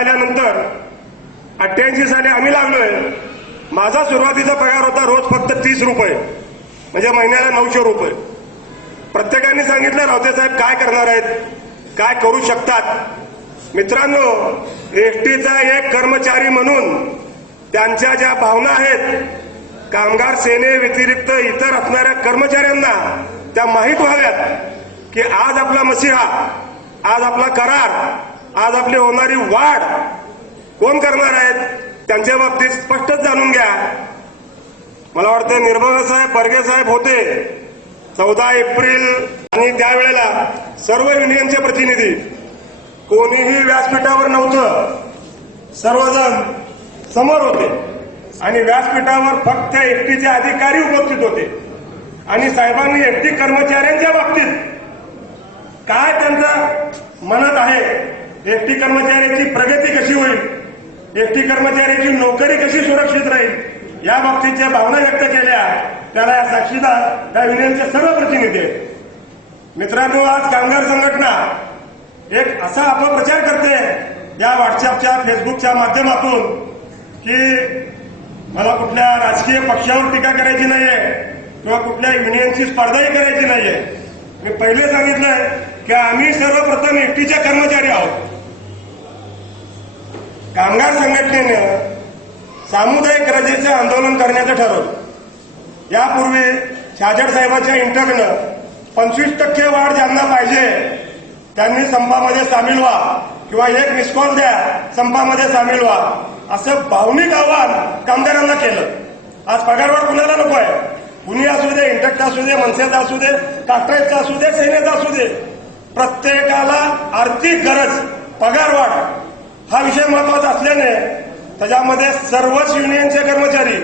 आल्यानंतर अठ्ठ्याऐंशी साली आम्ही लागलोय. माझा सुरुवातीचा पगार होता रोज फक्त तीस रुपये. म्हणजे महिन्याला नऊशे रुपये. प्रत्येकाने सांगितलं रावते साहेब काय करणार आहेत? काय करू शकतात? मित्रांनो एसटीचा एक कर्मचारी म्हणून त्यांच्या ज्या भावना आहेत कामगार सेने व्यतिरिक्त इतर असणाऱ्या कर्मचाऱ्यांना त्या माहीत व्हाव्यात की आज आपला मसिहा आज आपला करार आज आपली होणारी वाढ कोण करणार आहेत त्यांच्या बाबतीत स्पष्टच जाणून घ्या. मला वाटतं निर्मला साहेब बर्गे साहेब होते चौदा एप्रिल आणि त्यावेळेला सर्व युनियनचे प्रतिनिधी. कोणीही व्यासपीठावर नव्हतं सर्वजण समोर होते. आणि व्यासपीठावर फक्त एसटीचे अधिकारी उपस्थित होते. आणि साहेबांनी एसटी कर्मचाऱ्यांच्या बाबतीत काय त्यांचं म्हणत आहे एसटी कर्मचाऱ्याची प्रगती कशी होईल? एसटी कर्मचाऱ्याची नोकरी कशी सुरक्षित राहील? या बाबतीत ज्या भावना व्यक्त केल्या त्याला या साक्षीदार त्या युनियनचे सर्व प्रतिनिधी आहेत. मित्रांनो आज कामगार संघटना एक असा अपप्रचार करते या व्हॉट्सअपच्या फेसबुकच्या माध्यमातून की मला कुठल्या राजकीय पक्षावर टीका करायची नाहीये किंवा कुठल्या युनियनची स्पर्धाही करायची नाहीये. मी पहिले सांगितलंय की आम्ही सर्वप्रथम एसटीचे कर्मचारी आहोत. कामगार संघटनेनं सामुदायिक रजेचं आंदोलन करण्याचं ठरवलं. यापूर्वी शाजड साहेबाच्या इंटकनं पंचवीस टक्के वाढ ज्यांना पाहिजे त्यांनी संपामध्ये सामील व्हा किंवा एक मिस कॉल द्या संपामध्ये सामील व्हा. असं भावनिक आव्हान कामगारांना केलं. आज पगारवाढ कुणाला नको आहे? कुणी असू दे इंटकचा असू दे मनसेचा असू दे कास्ट्राईजचा असू दे सेनेचा असू दे. प्रत्येकाला आर्थिक गरज पगारवाढ. हा विषय महत्त्वाचा असल्याने त्याच्यामध्ये सर्वच युनियनचे कर्मचारी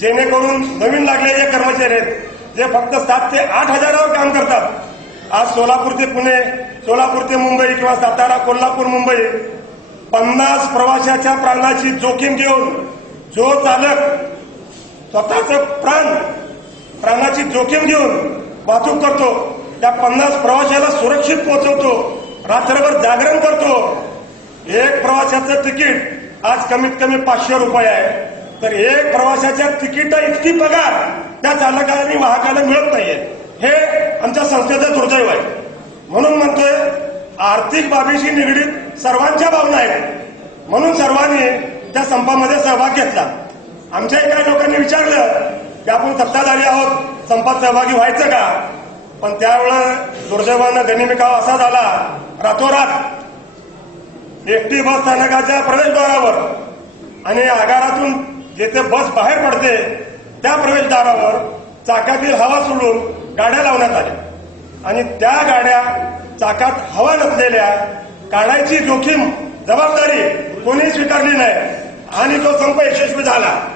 जेणेकरून नवीन लागलेले कर्मचारी आहेत जे फक्त सात ते आठ हजारावर काम करतात. आज सोलापूर ते पुणे सोलापूर ते मुंबई किंवा सातारा कोल्हापूर मुंबई पन्नास प्रवाशाच्या प्राणाची जोखीम घेऊन जो चालक स्वतःच प्राण प्राणाची जोखीम घेऊन वाहतूक करतो त्या पन्नास प्रवाशाला सुरक्षित पोहोचवतो रात्रभर जागरण करतो एक प्रवाशाचं तिकीट आज कमीत कमी पाचशे रुपये आहे. तर एक प्रवाशाच्या तिकीट इतकी पगार त्या चालकाला आणि वाहकाला मिळत नाहीये. हे आमच्या संस्थेचं दुर्दैव आहे. म्हणून म्हणतोय आर्थिक बाबीशी निगडीत सर्वांच्या भावना आहेत. म्हणून सर्वांनी त्या संपामध्ये सहभाग घेतला. आमच्या एका लोकांनी विचारलं की आपण सत्ताधारी आहोत संपात सहभागी व्हायचं का? पण त्यावेळेस दुर्दैवानं गनिमिकाव असा झाला रातोरात एसटी बस स्थानकाच्या प्रवेशद्वारावर आणि आगारातून जेथे बस बाहेर पडते त्या प्रवेशद्वारावर चाकातील हवा सोडून गाड्या लावण्यात आल्या. आणि त्या गाड्या चाकात हवा नसलेल्या काढायची जोखीम जबाबदारी कोणी स्वीकारली नाही. आणि तो संप यशस्वी झाला.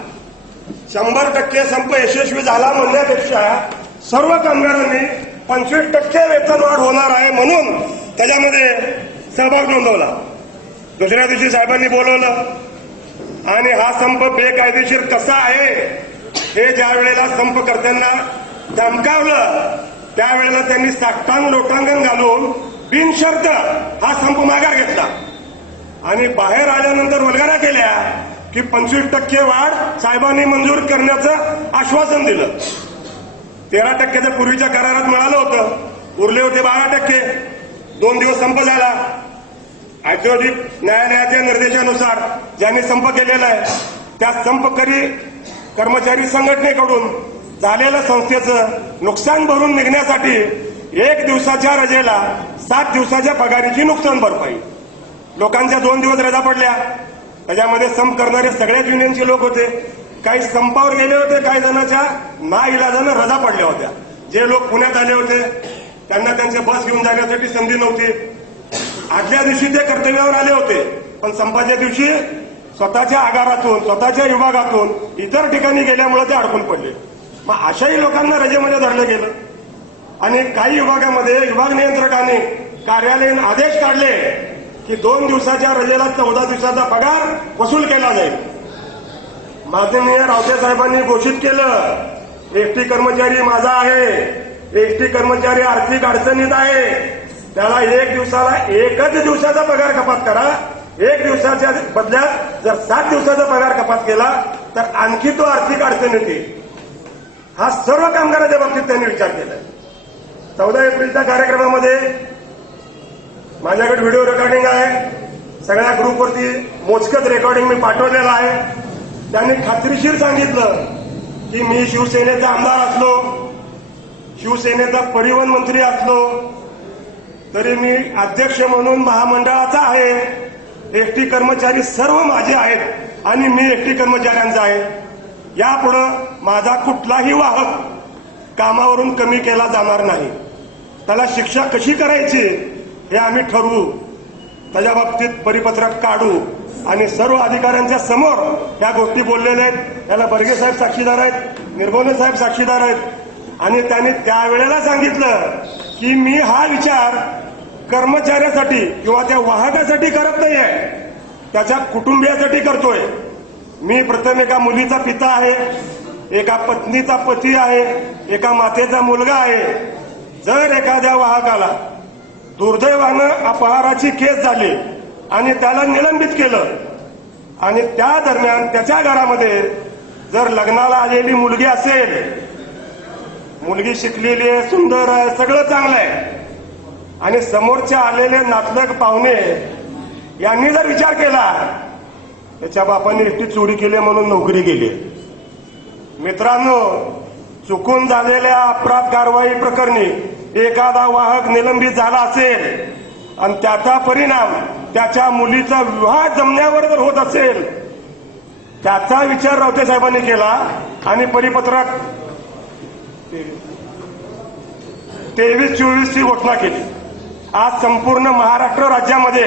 शंभर टक्के संप यशस्वी झाला म्हणण्यापेक्षा सर्व कामगारांनी पंचवीस टक्के वेतनवाढ होणार आहे म्हणून त्याच्यामध्ये सहभाग नोंदवला. दुसऱ्या दिवशी साहेबांनी बोलवलं. आणि हा संप बेकायदेशीर कसा आहे हे ज्या वेळेला संपकर्त्यांना धमकावलं त्यावेळेला त्यांनी साष्टांग लोटांगण घालून बिनशर्त हा संप माघार घेतला. आणि बाहेर आल्यानंतर वल्गना केल्या की पंचवीस टक्के वाढ साहेबांनी मंजूर करण्याचं आश्वासन दिलं. तेरा टक्क्याच्या पूर्वीच्या करारात मिळालं होतं. उरले होते बारा टक्के. दोन दिवस संप झाला. ऐतिहासिक न्यायालयाच्या निर्देशानुसार ज्यांनी संप केलेला आहे त्या संपकरी कर्मचारी संघटनेकडून झालेलं संस्थेचं नुकसान भरून निघण्यासाठी एक दिवसाच्या रजेला सात दिवसाच्या पगारीची नुकसान भरपाई. लोकांच्या दोन दिवस रजा पडल्या. त्याच्यामध्ये संप करणारे सगळ्याच युनियनचे लोक होते. काही संपावर गेले होते काही जणांच्या ना इलाजानं रजा पडल्या होत्या. जे लोक पुण्यात आले होते त्यांना त्यांचे बस घेऊन जाण्यासाठी संधी नव्हती. आदल्या दिवशी ते कर्तव्यावर आले होते. पण संपाच्या दिवशी स्वतःच्या आगारातून स्वतःच्या विभागातून इतर ठिकाणी गेल्यामुळे ते अडकून पडले. मग अशाही लोकांना रजेमध्ये धरलं गेलं. आणि काही विभागामध्ये विभाग नियंत्रकांनी कार्यालयीन आदेश काढले की दोन दिवसाच्या रजेला चौदा दिवसाचा पगार वसूल केला जाईल. माननीय रावते साहेबांनी घोषित केलं एसटी कर्मचारी माझा आहे एसटी कर्मचारी आर्थिक अडचणीत आहे. त्याला एक दिवसाला एकच दिवसाचा पगार कपात करा. एक दिवसाच्या बदल्यात जर सात दिवसाचा पगार कपात केला तर आणखी तो आर्थिक अडचण येते हा सर्व कामगारांच्या बाबतीत त्यांनी विचार केला चौदा एप्रिलच्या कार्यक्रमामध्ये माझ्याकडे व्हिडिओ रेकॉर्डिंग आहे. सगळ्या ग्रुपवरती मोजकत रेकॉर्डिंग मी पाठवलेलं आहे. त्यांनी खात्रीशीर सांगितलं की मी शिवसेनेचा आमदार असलो शिवसेनेचा परिवहन मंत्री असलो तरी मी अध्यक्ष म्हणून महामंडळाचा आहे. एसटी कर्मचारी सर्व माझे आहेत आणि मी एसटी कर्मचाऱ्यांचा आहे. यापुढं माझा कुठलाही वाहक कामावरून कमी केला जाणार नाही. त्याला शिक्षा कशी करायची हे आम्ही ठरवू. त्याच्या बाबतीत परिपत्रक काढू आणि सर्व अधिकाऱ्यांच्या समोर या गोष्टी बोललेल्या आहेत. याला बर्गे साहेब साक्षीदार आहेत निर्भवने साहेब साक्षीदार आहेत. आणि त्यांनी त्यावेळेला सांगितलं की मी हा विचार कर्मचाऱ्यासाठी किंवा त्या वाहकासाठी करत नाही आहे त्याच्या कुटुंबियासाठी करतोय. मी प्रथम एका मुलीचा पिता आहे एका पत्नीचा पती आहे एका मातेचा मुलगा आहे. जर एखाद्या वाहकाला दुर्दैवानं अपहाराची केस झाली आणि त्याला निलंबित केलं आणि त्या दरम्यान त्याच्या घरामध्ये जर लग्नाला आलेली मुलगी असेल मुलगी शिकलेली आहे सुंदर आहे सगळं चांगलं आहे. आणि समोरच्या आलेले नातलग पाहुणे यांनी जर विचार केला त्याच्या बापाने एकटी चोरी केली म्हणून नोकरी गेली मित्रांनो चुकून झालेल्या अपराध कारवाई प्रकरणी एखादा वाहक निलंबित झाला असेल आणि त्याचा परिणाम त्याच्या मुलीचा विवाह जमण्यावर जर होत असेल त्याचा विचार रावते साहेबांनी केला आणि परिपत्रक तेवीस चोवीस ची घोषणा केली. आज संपूर्ण महाराष्ट्र राज्यामध्ये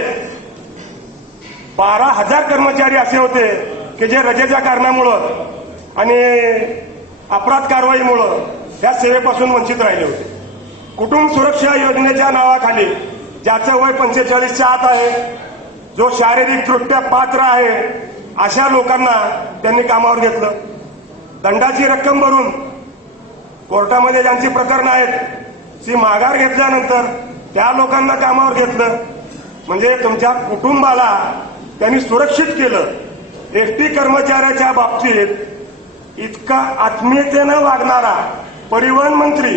बारा हजार कर्मचारी असे होते की जे रजेच्या कारणामुळं आणि अपराध कारवाईमुळं या सेवेपासून वंचित राहिले होते. कुटुंब सुरक्षा योजनेच्या नावाखाली ज्याचं वय पंचेचाळीसच्या आत आहे जो शारीरिकदृष्ट्या पात्र आहे अशा लोकांना त्यांनी कामावर घेतलं. दंडाची रक्कम भरून कोर्टामध्ये ज्यांची प्रकरणं आहेत ती माघार घेतल्यानंतर त्या लोकांना कामावर घेतलं. म्हणजे तुमच्या कुटुंबाला त्यांनी सुरक्षित केलं. एसटी कर्मचाऱ्याच्या बाबतीत इतका आत्मीयतेनं वागणारा परिवहन मंत्री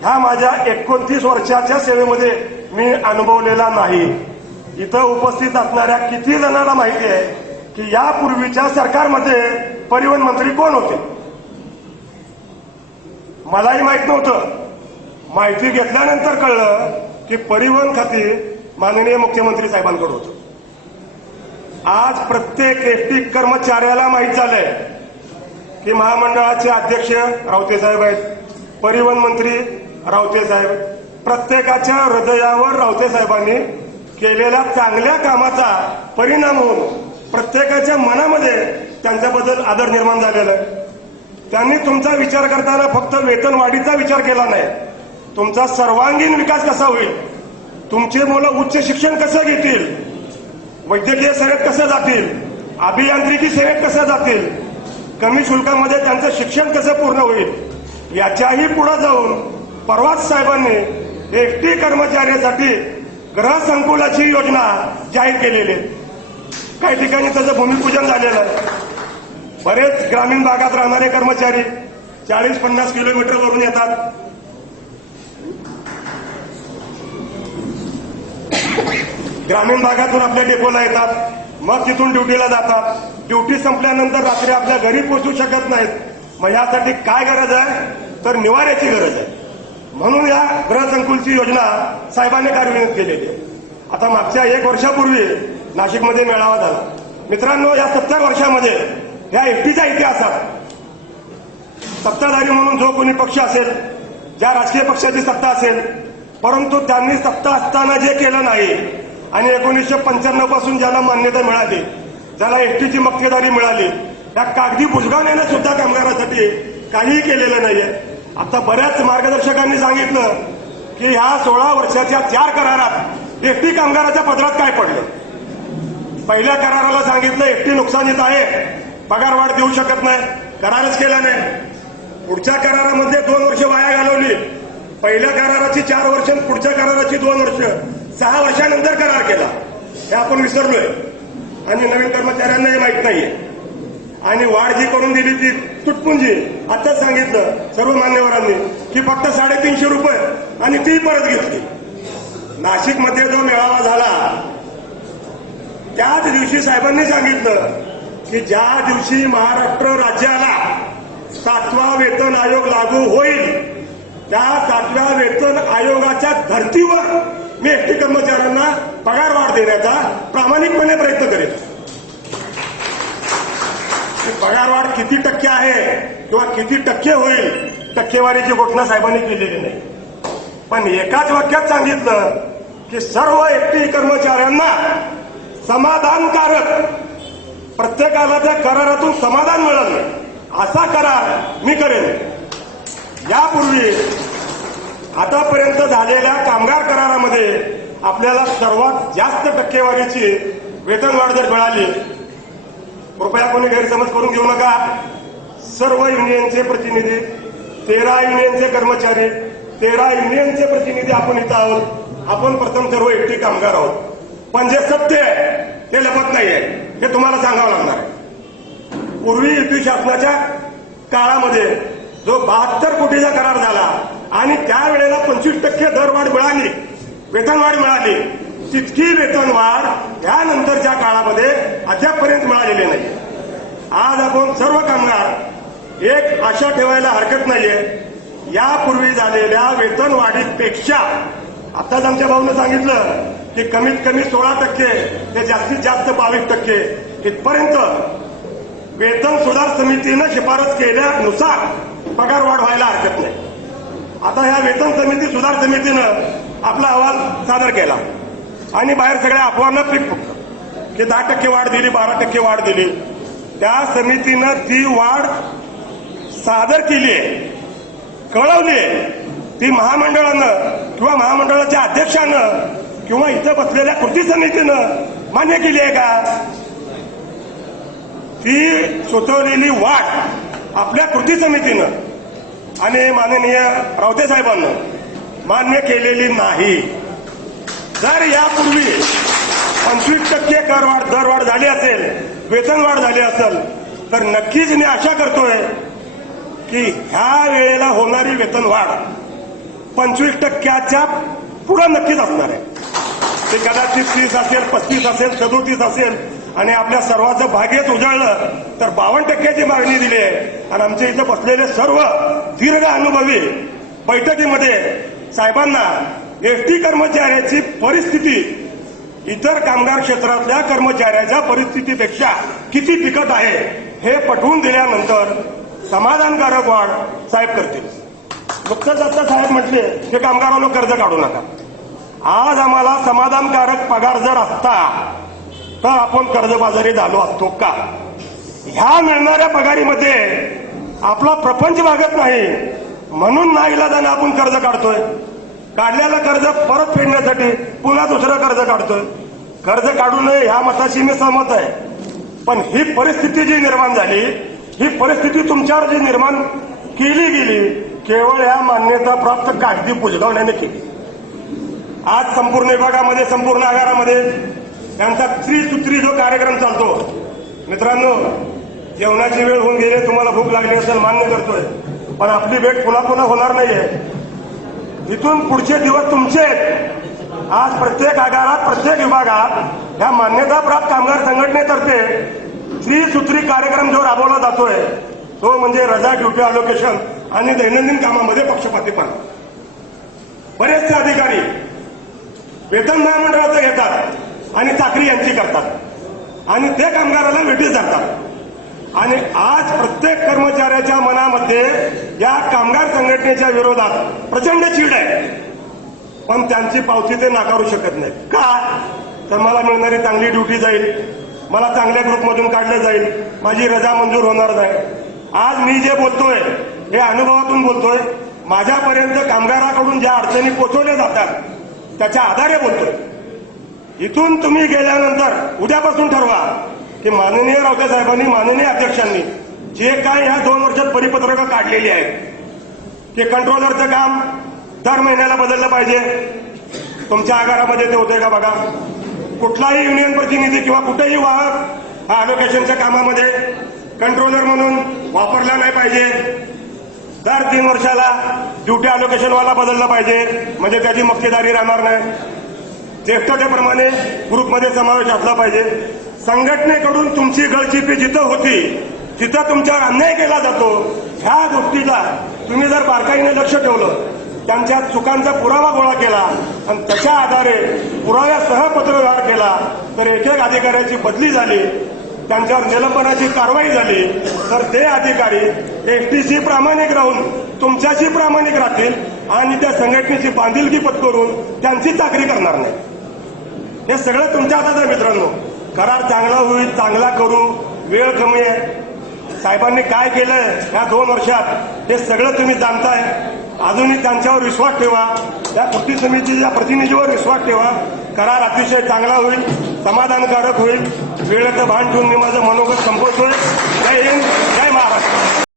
ह्या माझ्या एकोणतीस वर्षाच्या सेवेमध्ये मी अनुभवलेला नाही. इथं उपस्थित असणाऱ्या किती जणांना माहिती आहे की यापूर्वीच्या सरकारमध्ये परिवहन मंत्री कोण होते? मलाही माहीत नव्हतं. माहिती घेतल्यानंतर कळलं की परिवहन खाती माननीय मुख्यमंत्री साहेबांकडे होतं. आज प्रत्येक एसटी कर्मचाऱ्याला माहीत झालंय की महामंडळाचे अध्यक्ष रावते साहेब आहेत परिवहन मंत्री रावते साहेब. प्रत्येकाच्या हृदयावर रावते साहेबांनी केलेल्या चांगल्या कामाचा परिणाम होऊन प्रत्येकाच्या मनामध्ये त्यांच्याबद्दल आदर निर्माण झालेला आहे. त्यांनी तुमचा विचार करताना फक्त वेतनवाढीचा विचार केला नाही. तुमचा सर्वांगीण विकास कसा होईल? तुमचे मुलं उच्च शिक्षण कसं घेतील? वैद्यकीय सेवेत कसं जातील? अभियांत्रिकी सेवेत कसं जातील? कमी शुल्कामध्ये त्यांचं शिक्षण कसं पूर्ण होईल? याच्याही पुढे जाऊन परवाच साहेबांनी एसटी कर्मचाऱ्यासाठी ग्रहसंकुलाची योजना जाहीर केलेली आहे. काही ठिकाणी त्याचं भूमिपूजन झालेलं आहे. बरेच ग्रामीण भागात राहणारे कर्मचारी चाळीस पन्नास किलोमीटर वरून येतात. ग्रामीण भागातून आपल्या डेपोला येतात. मग तिथून ड्युटीला जातात. ड्युटी संपल्यानंतर रात्री आपल्या घरी पोहोचू शकत नाहीत. मग यासाठी काय गरज आहे? तर निवाऱ्याची गरज आहे. म्हणून या ग्रहसंकुलची योजना साहेबांनी कार्यान्वित केलेली आहे. आता मागच्या एक वर्षापूर्वी नाशिकमध्ये मेळावा झाला. मित्रांनो या सत्तर वर्षामध्ये या एसटीच्या इतिहासात सत्ताधारी म्हणून जो कोणी पक्ष असेल ज्या राजकीय पक्षाची सत्ता असेल परंतु त्यांनी सत्ता असताना जे केलं नाही आणि एकोणीसशे पंच्याण्णवपासून ज्याला मान्यता मिळाली ज्याला एसटीची मक्तेदारी मिळाली त्या कागदी बुजगावण्याने सुद्धा कामगारासाठी काहीही केलेलं नाहीये. आता बऱ्याच मार्गदर्शकांनी सांगितलं की ह्या सोळा वर्षाच्या चार करारात एसटी कामगाराच्या पदरात काय पडलं? पहिल्या कराराला सांगितलं एसटी नुकसानीत आहे. पगारवाढ देऊ शकत नाही. करारच केला नाही. पुढच्या करारामध्ये दोन वर्ष वाया घालवली. पहिल्या कराराची चार वर्ष पुढच्या कराराची दोन वर्ष. सहा वर्षानंतर करार केला. हे आपण विसरलोय. आणि नवीन कर्मचाऱ्यांनाही माहीत नाहीये. आणि वाढ जी करून दिली ती तुटपुंजी आताच सांगितलं सर्व मान्यवरांनी की फक्त साडेतीनशे रुपये आणि ती परत घेतली. नाशिकमध्ये जो मेळावा झाला त्याच दिवशी साहेबांनी सांगितलं की ज्या दिवशी महाराष्ट्र राज्याला सातवा वेतन आयोग लागू होईल त्या सातव्या वेतन आयोगाच्या धर्तीवर मी एसटी कर्मचाऱ्यांना पगार वाढ देण्याचा प्रामाणिकपणे प्रयत्न करेन. पगार वाढ किती टक्के आहे किंवा किती टक्के होईल टक्केवारीची घोषणा साहेबांनी केलेली नाही. पण एकाच वाक्यात सांगितलं की सर्व एसटी कर्मचाऱ्यांना समाधानकारक प्रत्येकाला त्या करारातून समाधान मिळालं असा करार मी करेन. यापूर्वी आतापर्यंत झालेल्या कामगार करारामध्ये आपल्याला सर्वात जास्त टक्केवारीची वेतनवाढ जर मिळाली कृपया कोणी गैरसमज करून घेऊ नका. सर्व युनियनचे प्रतिनिधी तेरा युनियनचे कर्मचारी तेरा युनियनचे प्रतिनिधी आपण इथं आहोत. आपण प्रथम सर्व एकटी कामगार आहोत. पण जे सत्य आहे ते लपत नाहीये. हे तुम्हाला सांगावं लागणार आहे. पूर्वी युती शासनाच्या काळामध्ये जो बहात्तर कोटीचा करार झाला आणि त्यावेळेला पंचवीस टक्के दरवाढ मिळाली वेतनवाढ मिळाली तितकी वेतनवाढ यानंतरच्या काळामध्ये अद्यापपर्यंत मिळालेली नाही. आज आपण सर्व कामगार एक आशा ठेवायला हरकत नाहीये. यापूर्वी झालेल्या वेतनवाढीपेक्षा आताच आमच्या भाऊनं सांगितलं ते कमीत कमी सोळा टक्के ते जास्तीत जास्त बावीस टक्के. इथपर्यंत वेतन सुधार समितीनं शिफारस केल्यानुसार पगार वाढ व्हायला हरकत नाही. आता ह्या वेतन समिती सुधार समितीनं आपला अहवाल सादर केला. आणि बाहेर सगळ्या अफवांना पीक फुटलं की दहा टक्के वाढ दिली बारा टक्के वाढ दिली. त्या समितीनं ती वाढ सादर केली आहे. कळवली आहे. ती महामंडळानं किंवा महामंडळाच्या अध्यक्षानं किंवा इथं बसलेल्या कृती समितीनं मान्य केली आहे का? ती सुचवलेली वाढ आपल्या कृती समितीनं आणि माननीय रावते साहेबांना मान्य केलेली नाही. जर यापूर्वी पंचवीस टक्के करवाढ दरवाढ झाली असेल वेतनवाढ झाली असेल तर नक्कीच मी आशा करतोय की ह्या वेळेला होणारी वेतनवाढ पंचवीस टक्क्याच्या पुढं नक्कीच असणार आहे. ते कदाचित तीस असेल पस्तीस असेल सदोतीस असेल आणि आपल्या सर्वांचं भाग्यच उजळलं तर बावन्न टक्क्याची मागणी दिली आहे. आणि आमच्या इथं बसलेले सर्व दीर्घ अनुभवी बैठकीमध्ये साहेबांना एसटी कर्मचाऱ्याची परिस्थिती इतर कामगार क्षेत्रातल्या कर्मचाऱ्याच्या परिस्थितीपेक्षा किती बिकट आहे हे पटवून दिल्यानंतर समाधानकारक वाढ साहेब करतील. नुकतंच आता साहेब म्हटले की कामगारांना कर्ज काढू नका. आज आम्हाला समाधानकारक पगार जर असता तर आपण कर्जबाजारी झालो असतो का? ह्या मिळणाऱ्या पगारीमध्ये आपला प्रपंच भागत नाही. म्हणून नाईलाजाने आपण कर्ज काढतोय. काढलेलं कर्ज परत फेडण्यासाठी पुन्हा दुसरं कर्ज काढतोय. कर्ज काढू नये ह्या मताशी मी सहमत आहे. पण ही परिस्थिती जी निर्माण झाली ही परिस्थिती तुमच्यावर जी निर्माण केली गेली केवळ या मान्यता प्राप्त कागदी पुजगावण्याने केली. आज संपूर्ण विभागामध्ये संपूर्ण आगारामध्ये त्यांचा त्रिसूत्री जो कार्यक्रम चालतो. मित्रांनो जेवणाची वेळ होऊन गेली तुम्हाला भूक लागली असेल मान्य करतोय. पण आपली भेट पुन्हा पुन्हा होणार नाहीये. इथून पुढचे दिवस तुमचे आहेत. आज प्रत्येक आगारात प्रत्येक विभागात ह्या मान्यताप्राप्त कामगार संघटनेतर्फे त्रिसूत्री कार्यक्रम जो राबवला जातोय तो म्हणजे रजा ड्युटी अलोकेशन आणि दैनंदिन कामामध्ये पक्षपातीपणा. बरेचसे अधिकारी वेतन महामंडळाचं घेतात आणि चाकरी यांची करतात. आणि ते कामगाराला वेटीस धरतात आणि आज प्रत्येक कर्मचाऱ्याच्या मनामध्ये या कामगार संघटनेच्या विरोधात प्रचंड चीड आहे. पण त्यांची पावती ते नाकारू शकत नाही का? तर मला मिळणारी चांगली ड्युटी जाईल. मला चांगल्या ग्रुपमधून काढलं जाईल. माझी रजा मंजूर होणार नाही. आज मी जे बोलतोय हे अनुभवातून बोलतोय माझ्यापर्यंत कामगाराकडून ज्या अडचणी पोचवल्या जातात त्याच्या आधारे बोलतोय. इथून तुम्ही गेल्यानंतर उद्यापासून ठरवा की माननीय रावते साहेबांनी माननीय अध्यक्षांनी जे काय ह्या दोन वर्षात परिपत्रकं काढलेली आहेत ते कंट्रोलरचं काम दर महिन्याला बदललं पाहिजे. तुमच्या आगारामध्ये ते होते का बघा? कुठलाही युनियन प्रतिनिधी किंवा कुठेही वाहक हा अलोकेशनच्या कामामध्ये कंट्रोलर म्हणून वापरला नाही पाहिजे. दर तीन वर्षाला ड्युटी अलोकेशनवाला बदलला पाहिजे. म्हणजे त्याची मक्तेदारी राहणार नाही. ज्येष्ठतेप्रमाणे ग्रुपमध्ये समावेश असला पाहिजे. संघटनेकडून तुमची गळचिपी जिथं होती जिथं तुमच्यावर अन्याय केला जातो. ह्या गोष्टीला तुम्ही जर बारकाईने लक्ष ठेवलं त्यांच्या चुकांचा पुरावा गोळा केला आणि त्याच्या आधारे पुराव्यासह पत्रव्यवहार केला तर एक एक अधिकाऱ्याची बदली झाली. त्यांच्यावर निलंबनाची कारवाई झाली तर ते अधिकारी एसटीशी प्रामाणिक राहून तुमच्याशी प्रामाणिक राहतील आणि त्या संघटनेची बांधिलकी पत्करून त्यांची चाकरी करणार नाही. हे सगळं तुमच्या हातात आहे मित्रांनो. करार चांगला होईल चांगला करू वेळ कमी आहे. साहेबांनी काय केलं ह्या दोन वर्षात हे सगळं तुम्ही जाणताय. अजूनही त्यांच्यावर विश्वास ठेवा. त्या कृती समितीच्या प्रतिनिधीवर विश्वास ठेवा. करार अतिशय चांगला होईल समाधानकारक होईल. वेळेचं भान ठेवून मी माझं मनोगत संपवतोय. जय हिंद जय महाराष्ट्र.